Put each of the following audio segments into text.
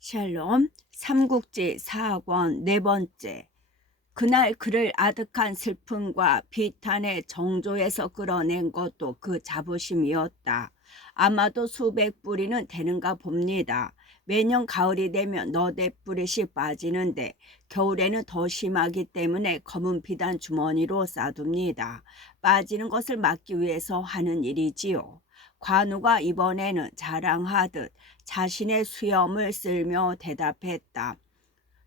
샬롬 삼국지 4권 네 번째. 그날 그를 아득한 슬픔과 비탄의 정조에서 끌어낸 것도 그 자부심이었다. 아마도 수백 뿌리는 되는가 봅니다. 매년 가을이 되면 너댓 뿌리씩 빠지는데 겨울에는 더 심하기 때문에 검은 비단 주머니로 싸둡니다. 빠지는 것을 막기 위해서 하는 일이지요. 관우가 이번에는 자랑하듯 자신의 수염을 쓸며 대답했다.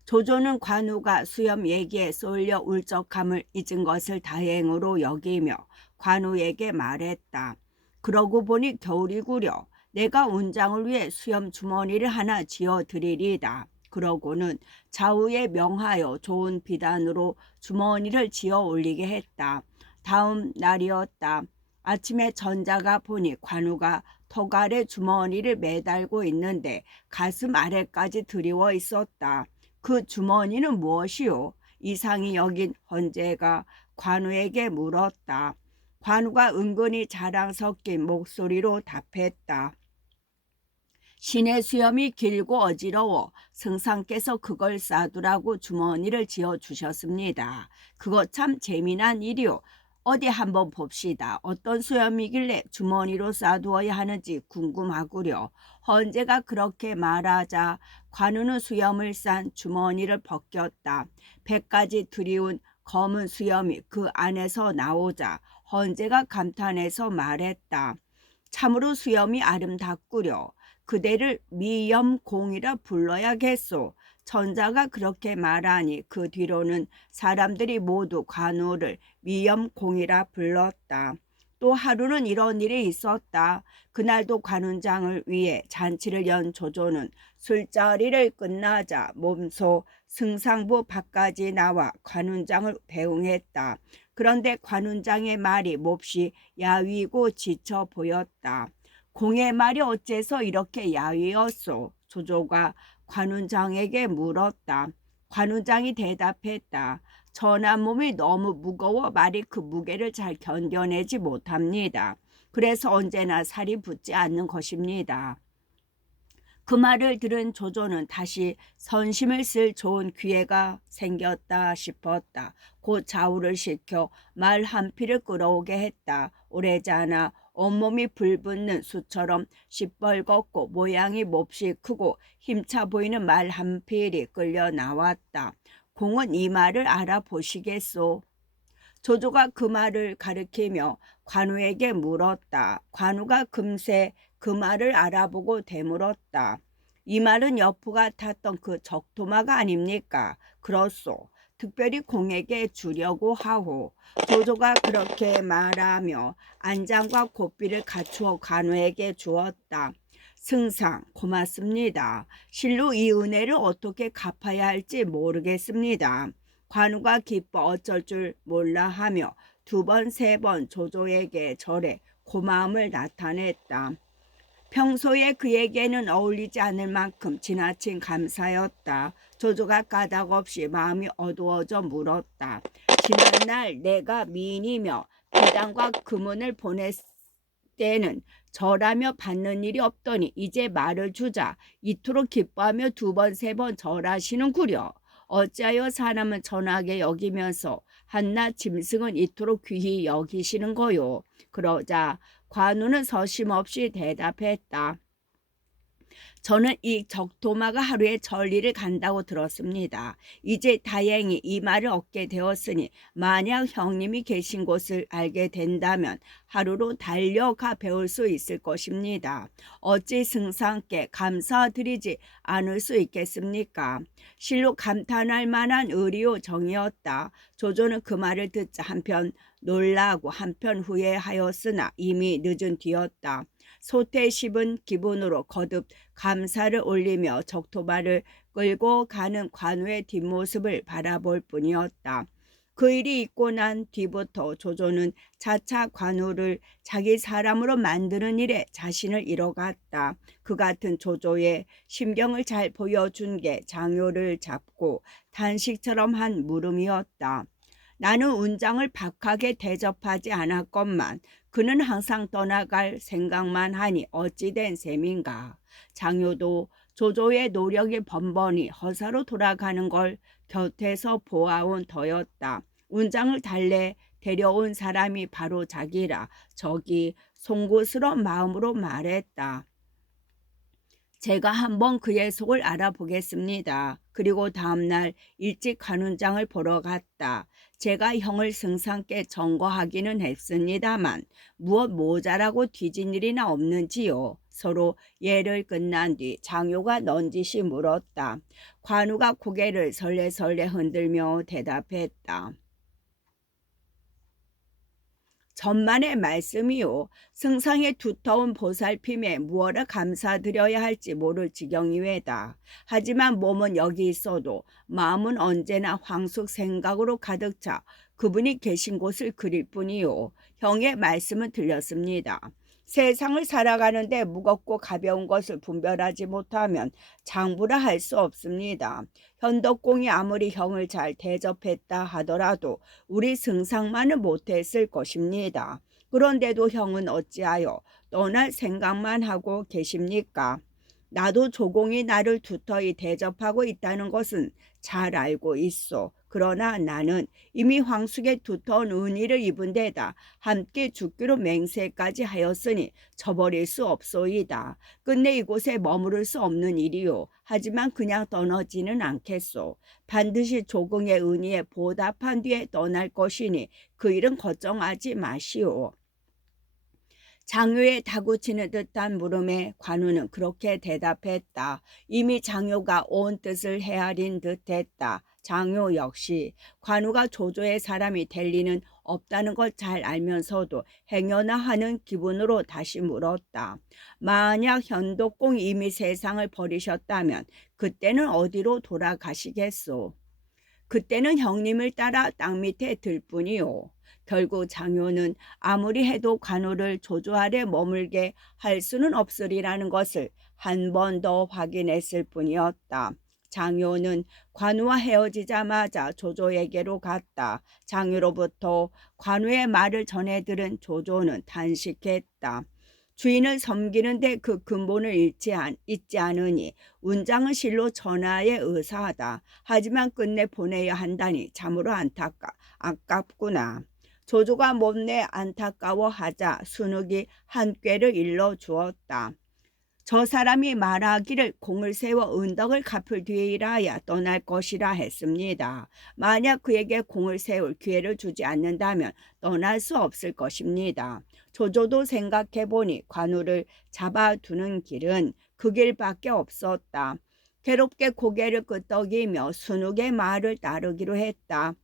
조조는 관우가 수염 얘기에 쏠려 울적함을 잊은 것을 다행으로 여기며 관우에게 말했다. 그러고 보니 겨울이구려. 내가 운장을 위해 수염 주머니를 하나 지어드리리다. 그러고는 좌우에 명하여 좋은 비단으로 주머니를 지어 올리게 했다. 다음 날이었다. 아침에 전자가 보니 관우가 턱 아래 주머니를 매달고 있는데 가슴 아래까지 드리워 있었다. 그 주머니는 무엇이요? 이상히 여긴 헌재가 관우에게 물었다. 관우가 은근히 자랑 섞인 목소리로 답했다. 신의 수염이 길고 어지러워 승상께서 그걸 싸두라고 주머니를 지어주셨습니다. 그거 참 재미난 일이요. 어디 한번 봅시다. 어떤 수염이길래 주머니로 싸두어야 하는지 궁금하구려. 헌재가 그렇게 말하자 관우는 수염을 싼 주머니를 벗겼다. 100가지 드리운 검은 수염이 그 안에서 나오자 헌재가 감탄해서 말했다. 참으로 수염이 아름답구려. 그대를 미염공이라 불러야겠소. 천자가 그렇게 말하니 그 뒤로는 사람들이 모두 관우를 미염공이라 불렀다. 또 하루는 이런 일이 있었다. 그날도 관운장을 위해 잔치를 연 조조는 술자리를 끝나자 몸소 승상부 밖까지 나와 관운장을 대응했다. 그런데 관운장의 말이 몹시 야위고 지쳐 보였다. 공의 말이 어째서 이렇게 야위었소? 조조가 관운장에게 물었다. 관운장이 대답했다. 전하 몸이 너무 무거워 말이 그 무게를 잘 견뎌내지 못합니다. 그래서 언제나 살이 붙지 않는 것입니다. 그 말을 들은 조조는 다시 선심을 쓸 좋은 기회가 생겼다 싶었다. 곧 좌우를 시켜 말 한 피를 끌어오게 했다. 오래자나 온몸이 불붙는 수처럼 시뻘겋고 모양이 몹시 크고 힘차 보이는 말 한 필이 끌려 나왔다. 공은 이 말을 알아보시겠소? 조조가 그 말을 가리키며 관우에게 물었다. 관우가 금세 그 말을 알아보고 되물었다. 이 말은 여포가 탔던 그 적토마가 아닙니까? 그렇소. 특별히 공에게 주려고 하오. 조조가 그렇게 말하며 안장과 고삐를 갖추어 관우에게 주었다. 승상 고맙습니다. 실로 이 은혜를 어떻게 갚아야 할지 모르겠습니다. 관우가 기뻐 어쩔 줄 몰라 하며 두 번, 세 번 조조에게 절해 고마움을 나타냈다. 평소에 그에게는 어울리지 않을 만큼 지나친 감사였다. 조조가 까닭없이 마음이 어두워져 물었다. 지난날 내가 미인이며 비단과 금은을 보냈을 때는 절하며 받는 일이 없더니 이제 말을 주자 이토록 기뻐하며 두 번, 세 번 절하시는구려. 어찌하여 사람은 천하게 여기면서 한낱 짐승은 이토록 귀히 여기시는 거요. 그러자 관우는 서심없이 대답했다. 저는 이 적토마가 하루에 전리를 간다고 들었습니다. 이제 다행히 이 말을 얻게 되었으니 만약 형님이 계신 곳을 알게 된다면 하루로 달려가 배울 수 있을 것입니다. 어찌 승상께 감사드리지 않을 수 있겠습니까? 실로 감탄할 만한 의리요 정이었다. 조조는 그 말을 듣자 한편 놀라고 한편 후회하였으나 이미 늦은 뒤였다. 소태십은 기분으로 거듭 감사를 올리며 적토마를 끌고 가는 관우의 뒷모습을 바라볼 뿐이었다. 그 일이 있고 난 뒤부터 조조는 차차 관우를 자기 사람으로 만드는 일에 자신을 잃어갔다. 그 같은 조조의 심경을 잘 보여준 게 장요를 잡고 단식처럼 한 물음이었다. 나는 운장을 박하게 대접하지 않았건만 그는 항상 떠나갈 생각만 하니 어찌된 셈인가. 장요도 조조의 노력이 번번이 허사로 돌아가는 걸 곁에서 보아온 터였다. 운장을 달래 데려온 사람이 바로 자기라. 적이 송구스러운 마음으로 말했다. 제가 한번 그의 속을 알아보겠습니다. 그리고 다음날 일찍 관운장을 보러 갔다. 제가 형을 승상께 전거하기는 했습니다만 무엇 모자라고 뒤진 일이나 없는지요. 서로 예를 끝난 뒤 장효가 넌지시 물었다. 관우가 고개를 설레설레 흔들며 대답했다. 전만의 말씀이요. 승상의 두터운 보살핌에 무엇을 감사드려야 할지 모를 지경이외다. 하지만 몸은 여기 있어도 마음은 언제나 황숙 생각으로 가득 차 그분이 계신 곳을 그릴 뿐이요. 형의 말씀은 들렸습니다. 세상을 살아가는데 무겁고 가벼운 것을 분별하지 못하면 장부라 할 수 없습니다. 현덕공이 아무리 형을 잘 대접했다 하더라도 우리 승상만은 못했을 것입니다. 그런데도 형은 어찌하여 떠날 생각만 하고 계십니까? 나도 조공이 나를 두터이 대접하고 있다는 것은 잘 알고 있어. 그러나 나는 이미 황숙의 두터운 은희를 입은 데다 함께 죽기로 맹세까지 하였으니 저버릴 수 없소이다. 끝내 이곳에 머무를 수 없는 일이요. 하지만 그냥 떠나지는 않겠소. 반드시 조공의 은희에 보답한 뒤에 떠날 것이니 그 일은 걱정하지 마시오. 장효의 다구치는 듯한 물음에 관우는 그렇게 대답했다. 이미 장효가 온 뜻을 헤아린 듯했다. 장효 역시 관우가 조조의 사람이 될 리는 없다는 걸 잘 알면서도 행여나 하는 기분으로 다시 물었다. 만약 현독공이 이미 세상을 버리셨다면 그때는 어디로 돌아가시겠소? 그때는 형님을 따라 땅 밑에 들 뿐이요. 결국 장효는 아무리 해도 관우를 조조 아래 머물게 할 수는 없으리라는 것을 한 번 더 확인했을 뿐이었다. 장효는 관우와 헤어지자마자 조조에게로 갔다. 장효로부터 관우의 말을 전해 들은 조조는 단식했다. 주인을 섬기는데 그 근본을 잊지 않으니 운장은 실로 전하에 의사하다. 하지만 끝내 보내야 한다니 참으로 아깝구나. 조조가 못내 안타까워하자 순욱이 한 꾀를 일러 주었다. 저 사람이 말하기를 공을 세워 은덕을 갚을 뒤이라야 떠날 것이라 했습니다. 만약 그에게 공을 세울 기회를 주지 않는다면 떠날 수 없을 것입니다. 조조도 생각해보니 관우를 잡아두는 길은 그 길밖에 없었다. 괴롭게 고개를 끄덕이며 순욱의 말을 따르기로 했다.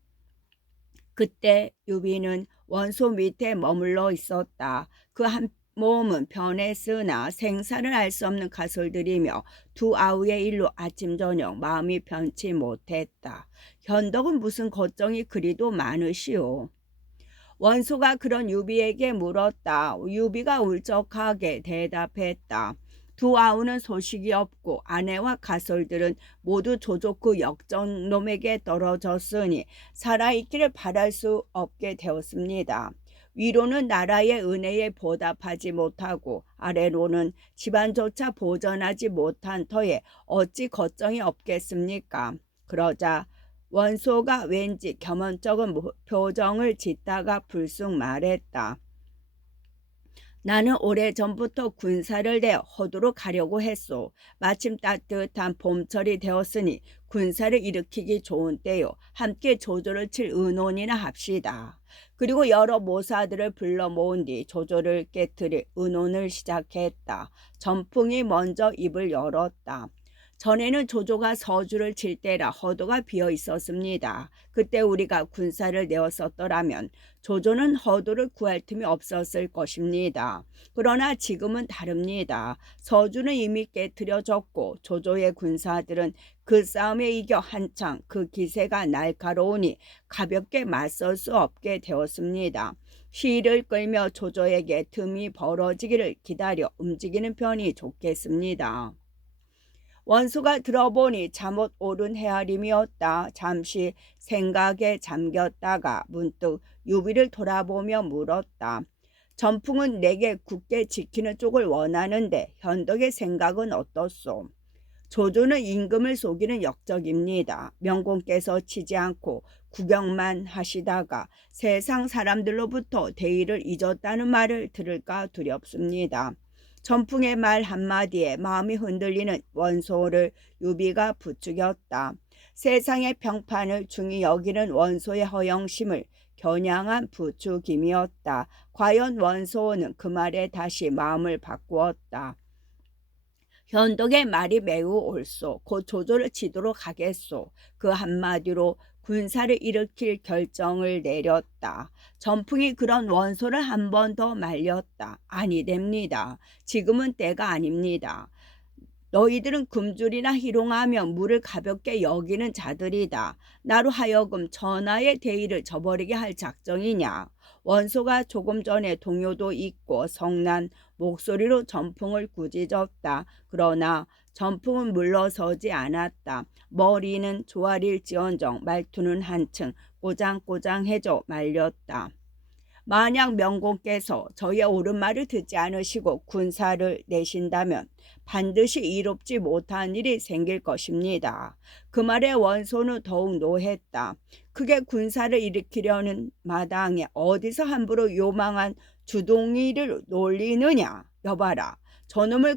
그때 유비는 원소 밑에 머물러 있었다. 그 한 몸은 변했으나 생사를 알 수 없는 가설들이며 두 아우의 일로 아침 저녁 마음이 변치 못했다. 현덕은 무슨 걱정이 그리도 많으시오. 원소가 그런 유비에게 물었다. 유비가 울적하게 대답했다. 두 아우는 소식이 없고 아내와 가솔들은 모두 조조그 역정놈에게 떨어졌으니 살아있기를 바랄 수 없게 되었습니다. 위로는 나라의 은혜에 보답하지 못하고 아래로는 집안조차 보전하지 못한 터에 어찌 걱정이 없겠습니까? 그러자 원소가 왠지 겸언쩍은 표정을 짓다가 불쑥 말했다. 나는 오래전부터 군사를 내 허도로 가려고 했소. 마침 따뜻한 봄철이 되었으니 군사를 일으키기 좋은 때요. 함께 조조를 칠 의논이나 합시다. 그리고 여러 모사들을 불러 모은 뒤 조조를 깨트릴 의논을 시작했다. 전풍이 먼저 입을 열었다. 전에는 조조가 서주를 칠 때라 허도가 비어 있었습니다. 그때 우리가 군사를 내었었더라면 조조는 허도를 구할 틈이 없었을 것입니다. 그러나 지금은 다릅니다. 서주는 이미 깨트려졌고 조조의 군사들은 그 싸움에 이겨 한창 그 기세가 날카로우니 가볍게 맞설 수 없게 되었습니다. 시를 끌며 조조에게 틈이 벌어지기를 기다려 움직이는 편이 좋겠습니다. 원수가 들어보니 잠옷 오른 헤아림이었다. 잠시 생각에 잠겼다가 문득 유비를 돌아보며 물었다. 전풍은 내게 굳게 지키는 쪽을 원하는데 현덕의 생각은 어떻소? 조조는 임금을 속이는 역적입니다. 명공께서 치지 않고 구경만 하시다가 세상 사람들로부터 대의를 잊었다는 말을 들을까 두렵습니다. 전풍의 말 한마디에 마음이 흔들리는 원소를 유비가 부추겼다. 세상의 평판을 중히 여기는 원소의 허영심을 겨냥한 부추김이었다. 과연 원소는 그 말에 다시 마음을 바꾸었다. 현덕의 말이 매우 옳소. 곧 조조를 치도록 하겠소. 그 한마디로 군사를 일으킬 결정을 내렸다. 전풍이 그런 원소를 한 번 더 말렸다. 아니 됩니다. 지금은 때가 아닙니다. 너희들은 금줄이나 희롱하며 물을 가볍게 여기는 자들이다. 나로 하여금 전하의 대의를 저버리게 할 작정이냐. 원소가 조금 전에 동요도 있고 성난 목소리로 전풍을 꾸짖었다. 그러나 전풍은 물러서지 않았다. 머리는 조아릴지언정 말투는 한층 꼬장꼬장해져 말렸다. 만약 명공께서 저의 옳은 말을 듣지 않으시고 군사를 내신다면 반드시 이롭지 못한 일이 생길 것입니다. 그 말에 원소는 더욱 노했다. 크게 군사를 일으키려는 마당에 어디서 함부로 요망한 주동이를 놀리느냐. 여봐라. 저놈을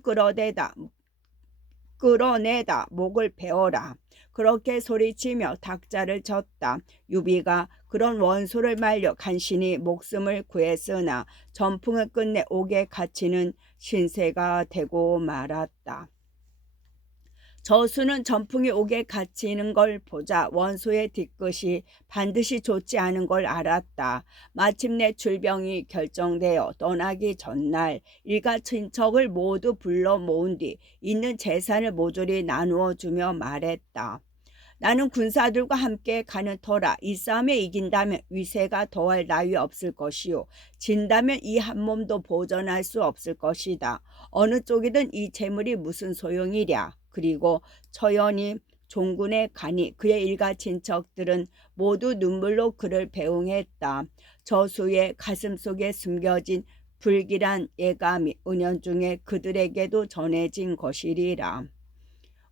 끌어내다 목을 베어라. 그렇게 소리치며 닭자를 쳤다. 유비가 그런 원소를 말려 간신히 목숨을 구했으나 전풍을 끝내 옥에 갇히는 신세가 되고 말았다. 저수는 전풍이 옥에 갇히는 걸 보자 원소의 뒤끝이 반드시 좋지 않은 걸 알았다. 마침내 출병이 결정되어 떠나기 전날 일가 친척을 모두 불러 모은 뒤 있는 재산을 모조리 나누어 주며 말했다. 나는 군사들과 함께 가는 터라. 이 싸움에 이긴다면 위세가 더할 나위 없을 것이요. 진다면 이 한 몸도 보전할 수 없을 것이다. 어느 쪽이든 이 재물이 무슨 소용이랴. 그리고 처연이 종군에 가니 그의 일가 친척들은 모두 눈물로 그를 배웅했다. 저수의 가슴속에 숨겨진 불길한 예감이 은연중에 그들에게도 전해진 것이리라.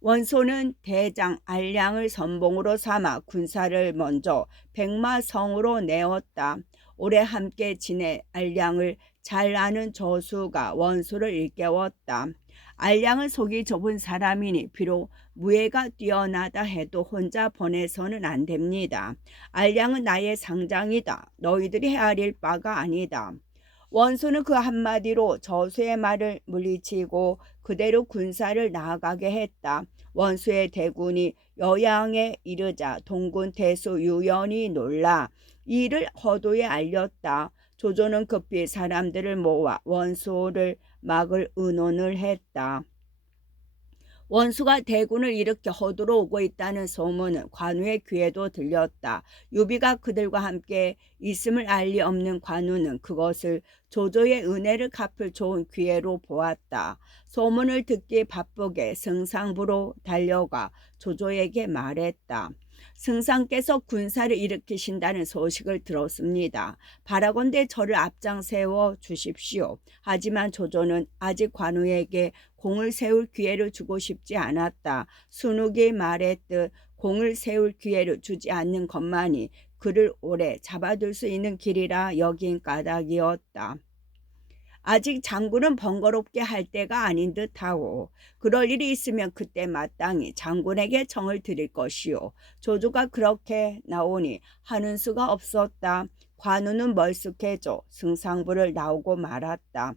원소는 대장 알량을 선봉으로 삼아 군사를 먼저 백마성으로 내었다. 오래 함께 지내 알량을 잘 아는 저수가 원소를 일깨웠다. 알량은 속이 좁은 사람이니 비록 무예가 뛰어나다 해도 혼자 보내서는 안 됩니다. 알량은 나의 상장이다. 너희들이 헤아릴 바가 아니다. 원소는 그 한마디로 저수의 말을 물리치고 그대로 군사를 나아가게 했다. 원수의 대군이 여양에 이르자 동군 대수 유연이 놀라 이 일을 허도에 알렸다. 조조는 급히 사람들을 모아 원수를 막을 의논을 했다. 원수가 대군을 일으켜 허도로 오고 있다는 소문은 관우의 귀에도 들렸다. 유비가 그들과 함께 있음을 알 리 없는 관우는 그것을 조조의 은혜를 갚을 좋은 기회로 보았다. 소문을 듣기 바쁘게 승상부로 달려가 조조에게 말했다. 승상께서 군사를 일으키신다는 소식을 들었습니다. 바라건대 저를 앞장 세워 주십시오. 하지만 조조는 아직 관우에게 공을 세울 기회를 주고 싶지 않았다. 순욱이 말했듯 공을 세울 기회를 주지 않는 것만이 그를 오래 잡아둘 수 있는 길이라 여긴 까닭이었다. 아직 장군은 번거롭게 할 때가 아닌 듯하고 그럴 일이 있으면 그때 마땅히 장군에게 청을 드릴 것이요. 조조가 그렇게 나오니 하는 수가 없었다. 관우는 멀쑥해져 승상부를 나오고 말았다.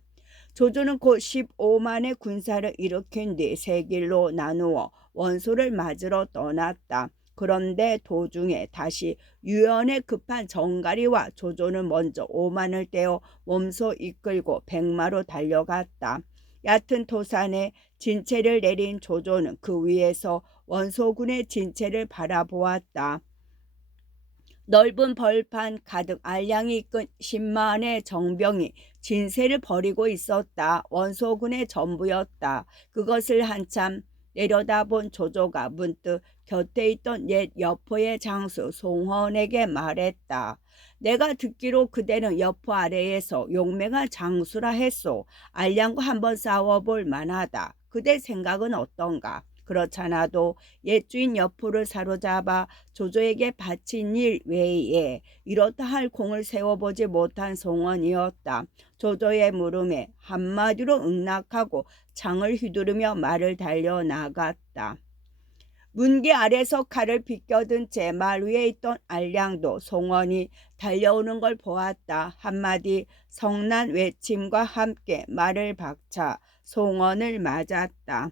조조는 곧 15만의 군사를 일으킨 뒤 세 길로 나누어 원소를 맞으러 떠났다. 그런데 도중에 다시 유연에 급한 정가리와 조조는 먼저 5만을 떼어 몸소 이끌고 백마로 달려갔다. 얕은 토산에 진체를 내린 조조는 그 위에서 원소군의 진체를 바라보았다. 넓은 벌판 가득 알량이 이끈 10만의 정병이 진세를 벌이고 있었다. 원소군의 전부였다. 그것을 한참 내려다본 조조가 문득 곁에 있던 옛 여포의 장수 송헌에게 말했다. 내가 듣기로 그대는 여포 아래에서 용맹한 장수라 했소. 알량과 한번 싸워볼 만하다. 그대 생각은 어떤가? 그렇잖아도 옛주인 여포를 사로잡아 조조에게 바친 일 외에 이렇다 할 공을 세워보지 못한 송원이었다. 조조의 물음에 한마디로 응낙하고 창을 휘두르며 말을 달려나갔다. 문기 아래서 칼을 비껴든 채 말 위에 있던 알량도 송원이 달려오는 걸 보았다. 한마디 성난 외침과 함께 말을 박차 송원을 맞았다.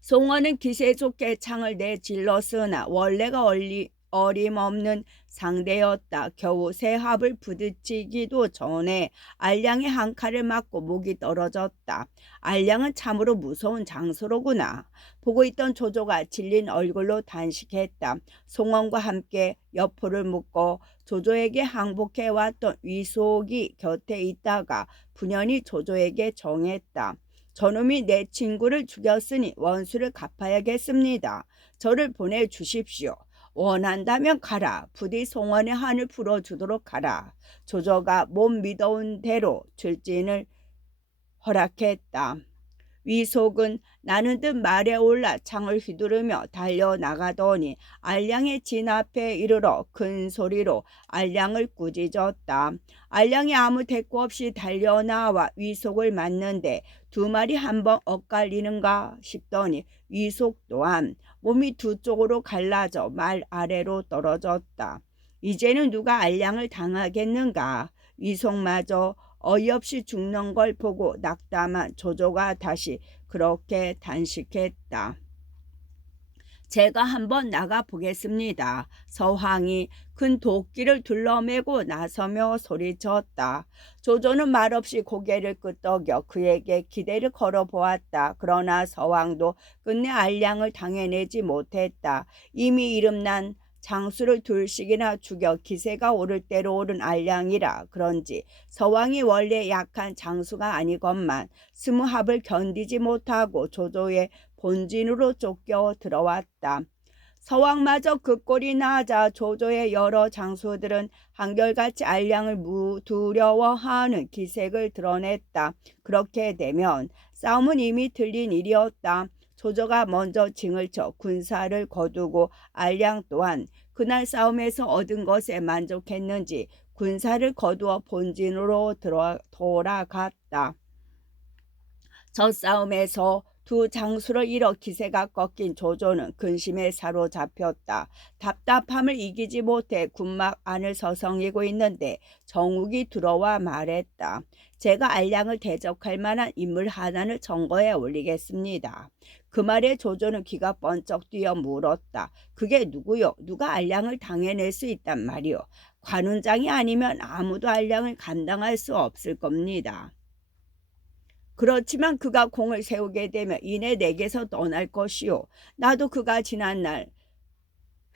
송원은 기세 좋게 창을 내질렀으나 원래가 어림없는 상대였다. 겨우 새 합을 부딪히기도 전에 알량이 한 칼을 맞고 목이 떨어졌다. 알량은 참으로 무서운 장수로구나. 보고 있던 조조가 질린 얼굴로 단식했다. 송원과 함께 여포를 묶고 조조에게 항복해왔던 위속이 곁에 있다가 분연히 조조에게 정했다. 저놈이 내 친구를 죽였으니 원수를 갚아야겠습니다. 저를 보내주십시오. 원한다면 가라. 부디 송원의 한을 풀어주도록 하라. 조조가 못 믿어온 대로 출진을 허락했다. 위속은 나는 듯 말에 올라 창을 휘두르며 달려나가더니 알량의 진 앞에 이르러 큰 소리로 알량을 꾸짖었다. 알량이 아무 대꾸 없이 달려나와 위속을 맞는데 두 마리 한번 엇갈리는가 싶더니 위속 또한 몸이 두 쪽으로 갈라져 말 아래로 떨어졌다. 이제는 누가 알량을 당하겠는가. 위속마저 어이없이 죽는 걸 보고 낙담한 조조가 다시 그렇게 단식했다. 제가 한번 나가 보겠습니다. 서황이 큰 도끼를 둘러매고 나서며 소리쳤다. 조조는 말없이 고개를 끄덕여 그에게 기대를 걸어보았다. 그러나 서황도 끝내 알량을 당해내지 못했다. 이미 이름난 장수를 둘씩이나 죽여 기세가 오를 대로 오른 알량이라 그런지 서왕이 원래 약한 장수가 아니건만 스무합을 견디지 못하고 조조의 본진으로 쫓겨 들어왔다. 서왕마저 그 꼴이 나자 조조의 여러 장수들은 한결같이 알량을 두려워하는 기색을 드러냈다. 그렇게 되면 싸움은 이미 틀린 일이었다. 조조가 먼저 징을 쳐 군사를 거두고 알량 또한 그날 싸움에서 얻은 것에 만족했는지 군사를 거두어 본진으로 돌아갔다. 저 싸움에서 두 장수를 잃어 기세가 꺾인 조조는 근심에 사로잡혔다. 답답함을 이기지 못해 군막 안을 서성이고 있는데 정욱이 들어와 말했다. 제가 알량을 대적할 만한 인물 하나를 정거에 올리겠습니다. 그 말에 조조는 귀가 번쩍 뛰어 물었다. 그게 누구요? 누가 알량을 당해낼 수 있단 말이요? 관운장이 아니면 아무도 알량을 감당할 수 없을 겁니다. 그렇지만 그가 공을 세우게 되면 이내 내게서 떠날 것이요. 나도 그가 지난날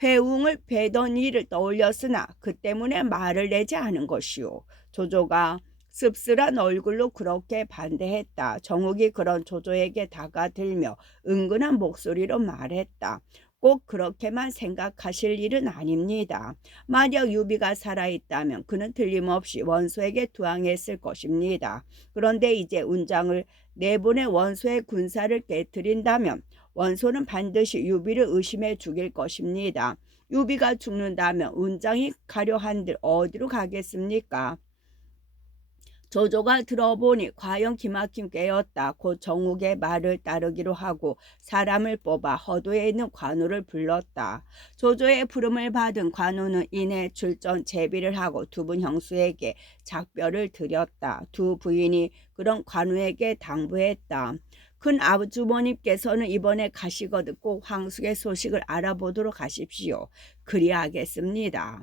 회웅을 베던 일을 떠올렸으나 그 때문에 말을 내지 않은 것이요. 조조가 씁쓸한 얼굴로 그렇게 반대했다. 정욱이 그런 조조에게 다가들며 은근한 목소리로 말했다. 꼭 그렇게만 생각하실 일은 아닙니다. 만약 유비가 살아있다면 그는 틀림없이 원소에게 투항했을 것입니다. 그런데 이제 운장을 내보내 원소의 군사를 깨뜨린다면 원소는 반드시 유비를 의심해 죽일 것입니다. 유비가 죽는다면 운장이 가려 한들 어디로 가겠습니까? 조조가 들어보니 과연 기막힌 꾀였다. 곧 정욱의 말을 따르기로 하고 사람을 뽑아 허도에 있는 관우를 불렀다. 조조의 부름을 받은 관우는 이내 출전 제비를 하고 두 분 형수에게 작별을 드렸다. 두 부인이 그런 관우에게 당부했다. 큰 아주머님께서는 이번에 가시거든 꼭 황숙의 소식을 알아보도록 하십시오. 그리하겠습니다.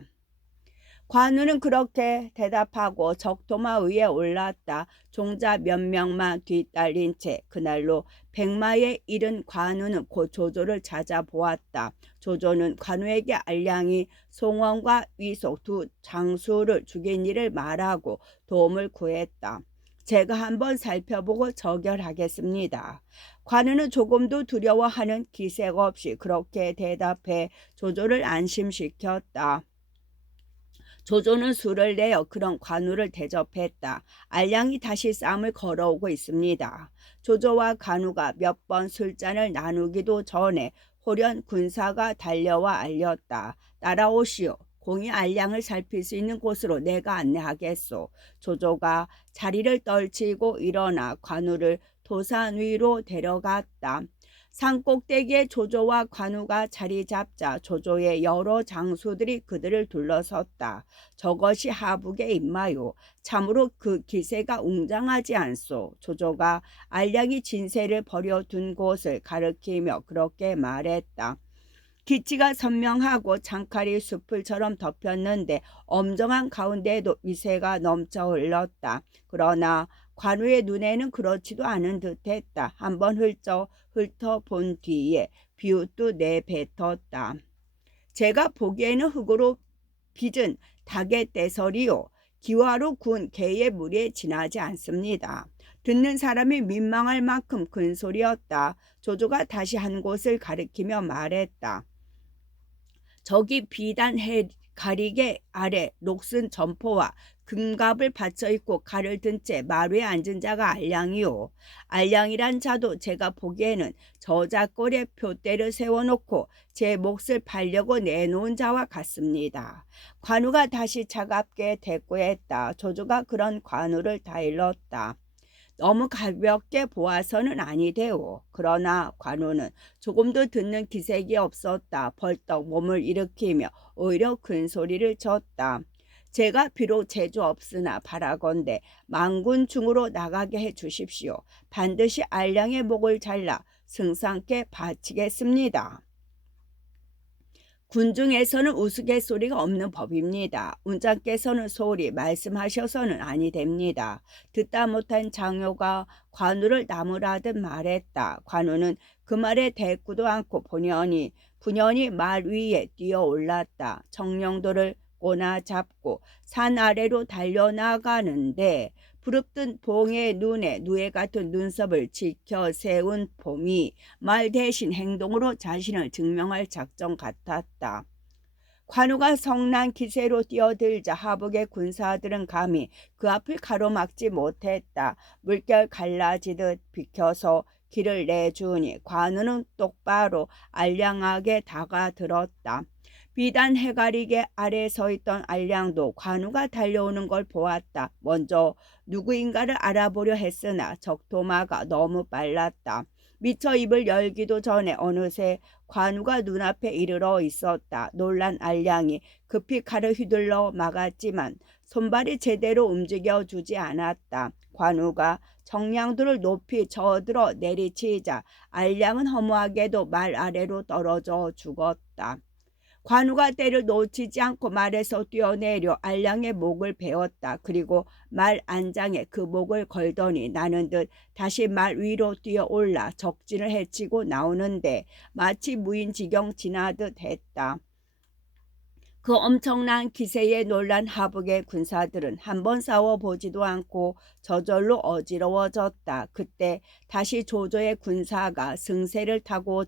관우는 그렇게 대답하고 적토마 위에 올랐다. 종자 몇 명만 뒤따린 채 그날로 백마에 이른 관우는 곧 조조를 찾아보았다. 조조는 관우에게 알량이 송원과 위속 두 장수를 죽인 일을 말하고 도움을 구했다. 제가 한번 살펴보고 저결하겠습니다. 관우는 조금도 두려워하는 기색 없이 그렇게 대답해 조조를 안심시켰다. 조조는 술을 내어 그런 관우를 대접했다. 알량이 다시 싸움을 걸어오고 있습니다. 조조와 관우가 몇 번 술잔을 나누기도 전에 호련 군사가 달려와 알렸다. 따라오시오. 공이 알량을 살필 수 있는 곳으로 내가 안내하겠소. 조조가 자리를 떨치고 일어나 관우를 도산 위로 데려갔다. 산꼭대기에 조조와 관우가 자리 잡자 조조의 여러 장수들이 그들을 둘러섰다. 저것이 하북의 임마요. 참으로 그 기세가 웅장하지 않소. 조조가 알량이 진세를 버려둔 곳을 가리키며 그렇게 말했다. 기치가 선명하고 창칼이 숲을처럼 덮였는데 엄정한 가운데에도 위세가 넘쳐 흘렀다. 그러나 관우의 눈에는 그렇지도 않은 듯했다. 한번 훑어본 뒤에 비웃도 내뱉었다. 제가 보기에는 흙으로 빚은 닭의 떼서리요. 기와로 구운 개의 물에 지나지 않습니다. 듣는 사람이 민망할 만큼 큰 소리였다. 조조가 다시 한 곳을 가리키며 말했다. 저기 비단 가리개 아래 녹슨 점포와 금갑을 받쳐 입고 칼을 든 채 마루에 앉은 자가 알량이요. 알량이란 자도 제가 보기에는 저작골에 표대를 세워놓고 제 몫을 팔려고 내놓은 자와 같습니다. 관우가 다시 차갑게 대꾸했다. 조조가 그런 관우를 다 일렀다. 너무 가볍게 보아서는 아니되오. 그러나 관우는 조금도 듣는 기색이 없었다. 벌떡 몸을 일으키며 오히려 큰 소리를 쳤다. 제가 비록 재주 없으나 바라건대 만군 중으로 나가게 해 주십시오. 반드시 알량의 목을 잘라 승상께 바치겠습니다. 군중에서는 우스갯소리가 없는 법입니다. 운장께서는 소홀히 말씀하셔서는 아니 됩니다. 듣다 못한 장효가 관우를 나무라듯 말했다. 관우는 그 말에 대꾸도 않고 분연히 말 위에 뛰어올랐다. 청령도를 꼬나 잡고 산 아래로 달려나가는데 부릅뜬 봉의 눈에 누에 같은 눈썹을 지켜 세운 봄이 말 대신 행동으로 자신을 증명할 작정 같았다. 관우가 성난 기세로 뛰어들자 하북의 군사들은 감히 그 앞을 가로막지 못했다. 물결 갈라지듯 비켜서 길을 내주니 관우는 똑바로 알량하게 다가들었다. 비단 해가리개 아래 서 있던 알량도 관우가 달려오는 걸 보았다. 먼저 누구인가를 알아보려 했으나 적토마가 너무 빨랐다. 미처 입을 열기도 전에 어느새 관우가 눈앞에 이르러 있었다. 놀란 알량이 급히 칼을 휘둘러 막았지만 손발이 제대로 움직여주지 않았다. 관우가 정량도를 높이 저들어 내리치자 알량은 허무하게도 말 아래로 떨어져 죽었다. 관우가 때를 놓치지 않고 말에서 뛰어내려 알량의 목을 베었다. 그리고 말 안장에 그 목을 걸더니 나는 듯 다시 말 위로 뛰어올라 적진을 헤치고 나오는데 마치 무인지경 지나듯 했다. 그 엄청난 기세에 놀란 하북의 군사들은 한번 싸워보지도 않고 저절로 어지러워졌다. 그때 다시 조조의 군사가 승세를 타고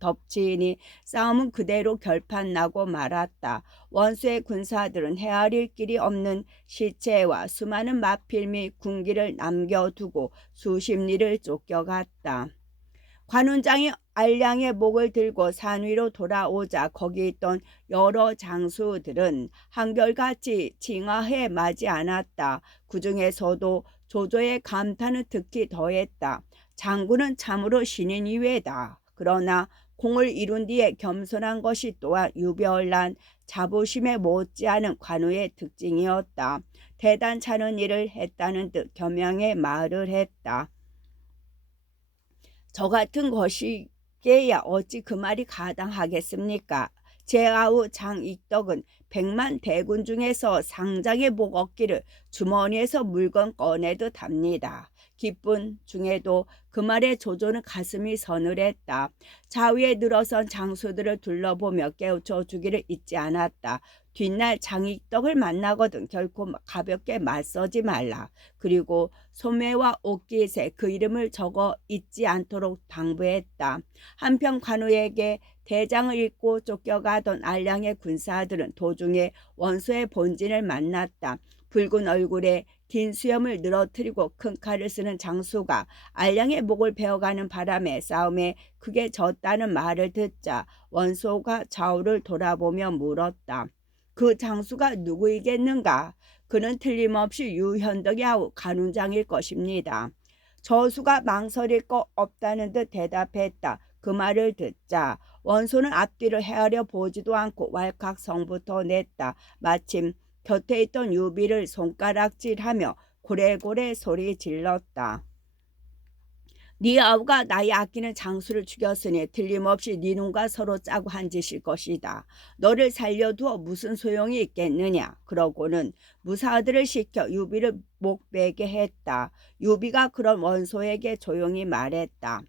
덮치니 싸움은 그대로 결판나고 말았다. 원수의 군사들은 헤아릴 길이 없는 시체와 수많은 마필 및 군기를 남겨두고 수십 리를 쫓겨갔다. 관운장이 알량의 목을 들고 산 위로 돌아오자 거기 있던 여러 장수들은 한결같이 징하해 마지 않았다. 그 중에서도 조조의 감탄은 특히 더했다. 장군은 참으로 신인 이외다. 그러나 공을 이룬 뒤에 겸손한 것이 또한 유별난 자부심에 못지않은 관우의 특징이었다. 대단찮은 일을 했다는 듯 겸양의 말을 했다. 저 같은 것이게야 어찌 그 말이 가당하겠습니까? 제 아우 장익덕은 100만 대군 중에서 상장의 목 얻기를 주머니에서 물건 꺼내듯 합니다. 기쁜 중에도 그 말에 조조는 가슴이 서늘했다. 좌위에 늘어선 장수들을 둘러보며 깨우쳐 주기를 잊지 않았다. 뒷날 장익덕을 만나거든 결코 가볍게 맞서지 말라. 그리고 소매와 옷깃에 그 이름을 적어 잊지 않도록 당부했다. 한편 관우에게 대장을 잃고 쫓겨가던 알량의 군사들은 도중에 원소의 본진을 만났다. 붉은 얼굴에 긴 수염을 늘어뜨리고 큰 칼을 쓰는 장수가 알량의 목을 베어가는 바람에 싸움에 크게 졌다는 말을 듣자 원소가 좌우를 돌아보며 물었다. 그 장수가 누구이겠는가? 그는 틀림없이 유현덕이 아우 간운장일 것입니다. 저수가 망설일 거 없다는 듯 대답했다. 그 말을 듣자 원소는 앞뒤를 헤아려 보지도 않고 왈칵 성부터 냈다. 마침 곁에 있던 유비를 손가락질하며 고래고래 소리 질렀다. 네 아우가 나의 아끼는 장수를 죽였으니 틀림없이 네 눈과 서로 짜고 한 짓일 것이다. 너를 살려두어 무슨 소용이 있겠느냐. 그러고는 무사들을 시켜 유비를 목베게 했다. 유비가 그런 원소에게 조용히 말했다.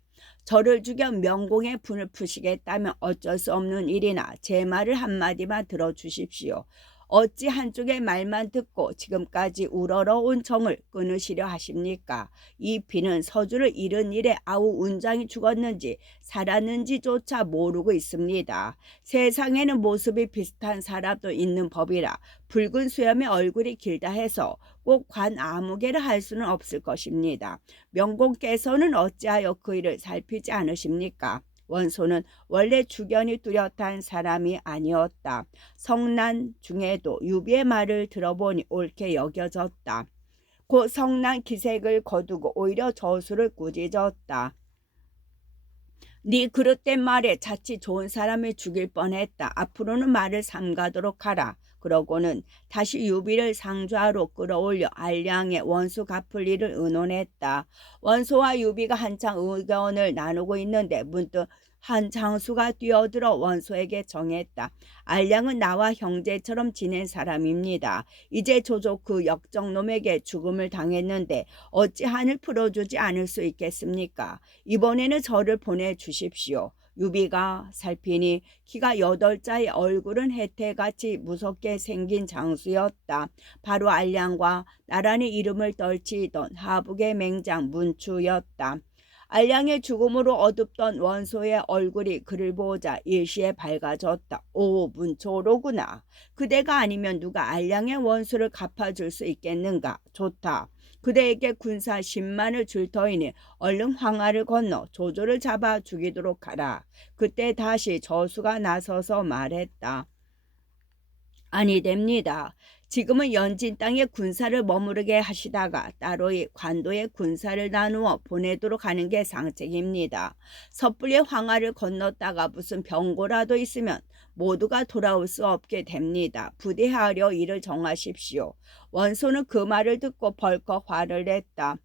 저를 죽여 명공의 분을 푸시겠다면 어쩔 수 없는 일이나 제 말을 한마디만 들어주십시오. 어찌 한쪽의 말만 듣고 지금까지 우러러온 정을 끊으시려 하십니까? 이 비는 서주를 잃은 일에 아우 운장이 죽었는지 살았는지조차 모르고 있습니다. 세상에는 모습이 비슷한 사람도 있는 법이라 붉은 수염의 얼굴이 길다 해서 꼭 관아무개를 할 수는 없을 것입니다. 명공께서는 어찌하여 그 일을 살피지 않으십니까? 원소는 원래 주견이 뚜렷한 사람이 아니었다. 성난 중에도 유비의 말을 들어보니 옳게 여겨졌다. 곧 성난 기색을 거두고 오히려 저수를 꾸짖었다. 네 그릇된 말에 자칫 좋은 사람을 죽일 뻔했다. 앞으로는 말을 삼가도록 하라. 그러고는 다시 유비를 상좌로 끌어올려 알량의 원수 갚을 일을 의논했다. 원소와 유비가 한창 의견을 나누고 있는데 문득 한 장수가 뛰어들어 원소에게 정했다. 알량은 나와 형제처럼 지낸 사람입니다. 이제 조조 그 역적놈에게 죽음을 당했는데 어찌 한을 풀어주지 않을 수 있겠습니까? 이번에는 저를 보내주십시오. 유비가 살피니 키가 8자의 얼굴은 해태같이 무섭게 생긴 장수였다. 바로 알량과 나란히 이름을 떨치던 하북의 맹장 문추였다. 알량의 죽음으로 어둡던 원소의 얼굴이 그를 보자 일시에 밝아졌다. 오, 문초로구나. 그대가 아니면 누가 알량의 원수를 갚아줄 수 있겠는가? 좋다. 그대에게 군사 10만을 줄 터이니 얼른 황하를 건너 조조를 잡아 죽이도록 하라. 그때 다시 저수가 나서서 말했다. 아니 됩니다. 지금은 연진 땅에 군사를 머무르게 하시다가 따로이 관도에 군사를 나누어 보내도록 하는 게 상책입니다. 섣불리 황하를 건넜다가 무슨 병고라도 있으면 모두가 돌아올 수 없게 됩니다. 부대하려 일을 정하십시오. 원소는 그 말을 듣고 벌컥 화를 냈다.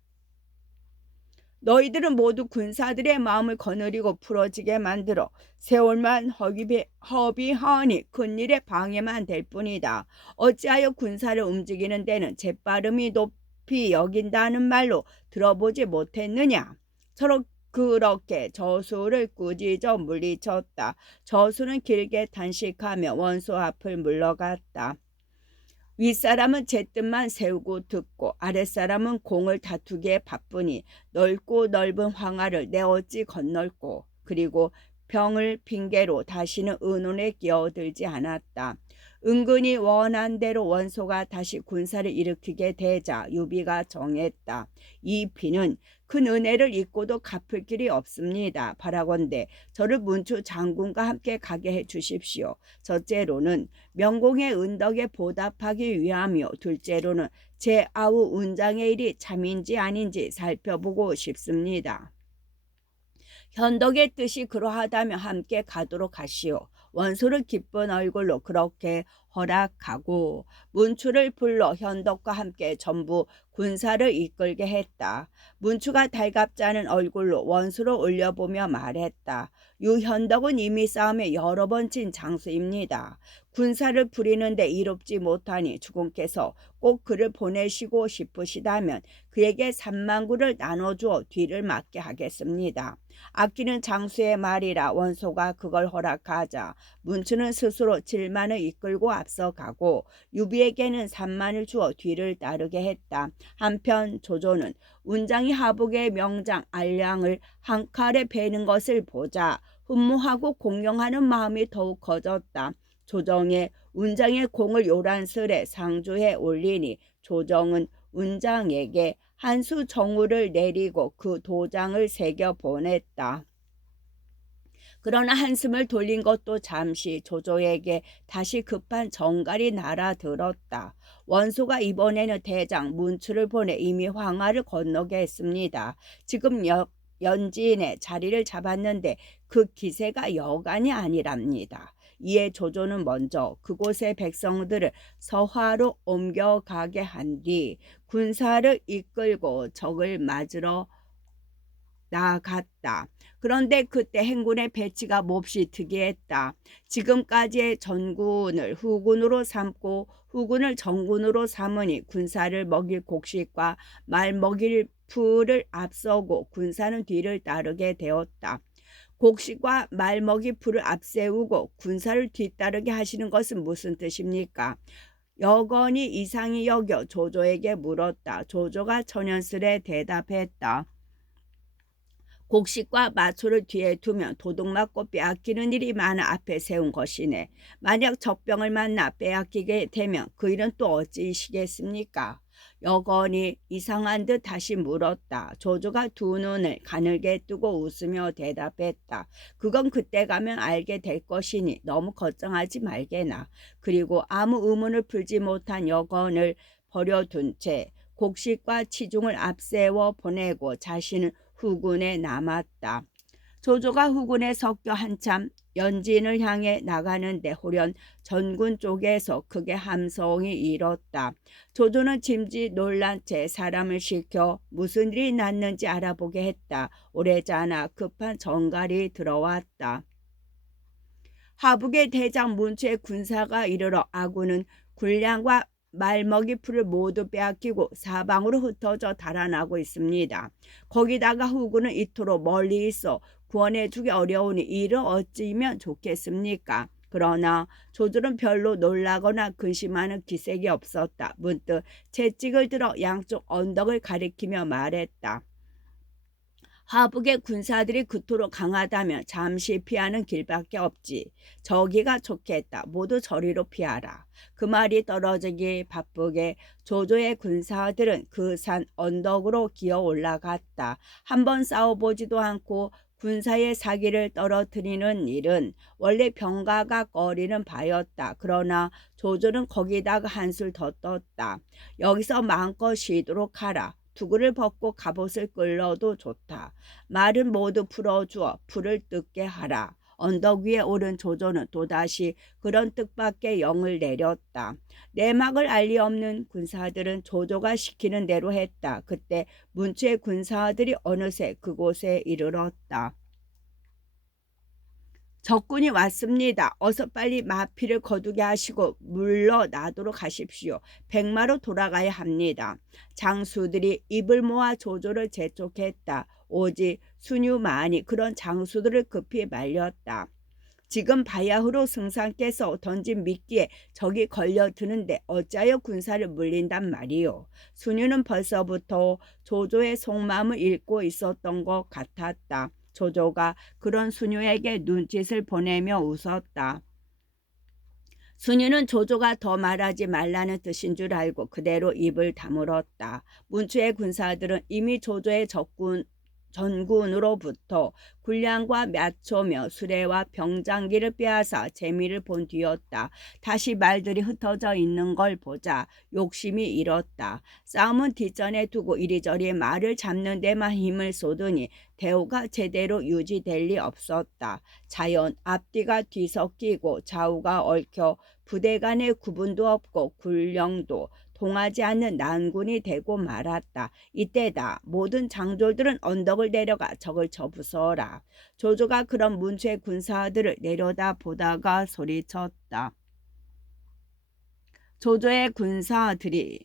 너희들은 모두 군사들의 마음을 거느리고 풀어지게 만들어 세월만 허비하니 큰일에 방해만 될 뿐이다. 어찌하여 군사를 움직이는 데는 재빠름이 높이 여긴다는 말로 들어보지 못했느냐. 그렇게 저수를 꾸짖어 물리쳤다. 저수는 길게 탄식하며 원소 앞을 물러갔다. 윗사람은 제 뜻만 세우고 듣고 아랫사람은 공을 다투기에 바쁘니 넓고 넓은 황하를 내 어찌 건널고 그리고 병을 핑계로 다시는 의논에 끼어들지 않았다. 은근히 원한 대로 원소가 다시 군사를 일으키게 되자 유비가 정했다. 이 비는 큰 은혜를 잊고도 갚을 길이 없습니다. 바라건대 저를 문추 장군과 함께 가게 해 주십시오. 첫째로는 명공의 은덕에 보답하기 위함이요. 둘째로는 제 아우 운장의 일이 참인지 아닌지 살펴보고 싶습니다. 현덕의 뜻이 그러하다면 함께 가도록 하시오. 원소를 기쁜 얼굴로 그렇게 허락하고 문추를 불러 현덕과 함께 전부 군사를 이끌게 했다. 문추가 달갑지 않은 얼굴로 원수를 올려보며 말했다. 유현덕은 이미 싸움에 여러 번 진 장수입니다. 군사를 부리는데 이롭지 못하니 주공께서 꼭 그를 보내시고 싶으시다면 그에게 3만구를 나눠주어 뒤를 맞게 하겠습니다. 아끼는 장수의 말이라 원소가 그걸 허락하자 문추는 스스로 7만을 이끌고 앞서가고 유비에게는 3만을 주어 뒤를 따르게 했다. 한편 조조는 운장이 하북의 명장 알량을 한 칼에 베는 것을 보자 훈무하고 공경하는 마음이 더욱 커졌다. 조정의 운장의 공을 요란스레 상주에 올리니 조정은 운장에게 한 수 정우를 내리고 그 도장을 새겨 보냈다. 그러나 한숨을 돌린 것도 잠시 조조에게 다시 급한 정갈이 날아들었다. 원소가 이번에는 대장 문추를 보내 이미 황하를 건너게 했습니다. 지금 연지인의 자리를 잡았는데 그 기세가 여간이 아니랍니다. 이에 조조는 먼저 그곳의 백성들을 서화로 옮겨가게 한 뒤 군사를 이끌고 적을 맞으러 나갔다. 그런데 그때 행군의 배치가 몹시 특이했다. 지금까지의 전군을 후군으로 삼고 후군을 정군으로 삼으니 군사를 먹일 곡식과 말 먹일 풀을 앞서고 군사는 뒤를 따르게 되었다. 곡식과 말 먹이 풀을 앞세우고 군사를 뒤따르게 하시는 것은 무슨 뜻입니까? 여건이 이상히 여겨 조조에게 물었다. 조조가 천연스레 대답했다. 곡식과 마초를 뒤에 두면 도둑맞고 빼앗기는 일이 많아 앞에 세운 것이네. 만약 적병을 만나 빼앗기게 되면 그 일은 또 어찌시겠습니까? 여건이 이상한 듯 다시 물었다. 조조가 두 눈을 가늘게 뜨고 웃으며 대답했다. 그건 그때 가면 알게 될 것이니 너무 걱정하지 말게나. 그리고 아무 의문을 풀지 못한 여건을 버려둔 채 곡식과 치중을 앞세워 보내고 자신은 후군에 남았다. 조조가 후군에 섞여 한참 연진을 향해 나가는데 홀연 전군 쪽에서 크게 함성이 일었다. 조조는 짐짓 놀란 채 사람을 시켜 무슨 일이 났는지 알아보게 했다. 오래자나 급한 정갈이 들어왔다. 하북의 대장 문추의 군사가 이르러 아군은 군량과 말먹이 풀을 모두 빼앗기고 사방으로 흩어져 달아나고 있습니다. 거기다가 후군은 이토록 멀리 있어 구원해주기 어려우니 이를 어찌면 좋겠습니까? 그러나 조조는 별로 놀라거나 근심하는 기색이 없었다. 문득 채찍을 들어 양쪽 언덕을 가리키며 말했다. 하북의 군사들이 그토록 강하다면 잠시 피하는 길밖에 없지. 저기가 좋겠다. 모두 저리로 피하라. 그 말이 떨어지기 바쁘게 조조의 군사들은 그 산 언덕으로 기어 올라갔다. 한번 싸워보지도 않고 군사의 사기를 떨어뜨리는 일은 원래 병가가 꺼리는 바였다. 그러나 조조는 거기다가 한술 더 떴다. 여기서 마음껏 쉬도록 하라. 두구를 벗고 갑옷을 끌러도 좋다. 말은 모두 풀어주어 풀을 뜯게 하라. 언덕 위에 오른 조조는 또다시 그런 뜻밖의 영을 내렸다. 내막을 알리 없는 군사들은 조조가 시키는 대로 했다. 그때 문추의 군사들이 어느새 그곳에 이르렀다. 적군이 왔습니다. 어서 빨리 마피를 거두게 하시고 물러나도록 하십시오. 백마로 돌아가야 합니다. 장수들이 입을 모아 조조를 재촉했다. 오직 순유만이 그런 장수들을 급히 말렸다. 지금 바야흐로 승상께서 던진 미끼에 적이 걸려드는데 어찌하여 군사를 물린단 말이오. 순유는 벌써부터 조조의 속마음을 읽고 있었던 것 같았다. 조조가 그런 순유에게 눈짓을 보내며 웃었다. 순유는 조조가 더 말하지 말라는 뜻인 줄 알고 그대로 입을 다물었다. 문추의 군사들은 이미 조조의 전군으로부터 군량과 묘초며 수레와 병장기를 빼앗아 재미를 본 뒤였다. 다시 말들이 흩어져 있는 걸 보자 욕심이 일었다. 싸움은 뒷전에 두고 이리저리 말을 잡는 데만 힘을 쏟으니 대우가 제대로 유지될 리 없었다. 자연 앞뒤가 뒤섞이고 좌우가 얽혀 부대 간의 구분도 없고 군령도 통하지 않는 난군이 되고 말았다. 이때다. 모든 장졸들은 언덕을 내려가 적을 쳐부숴라. 조조가 그런 문수의 군사들을 내려다 보다가 소리쳤다. 조조의 군사들이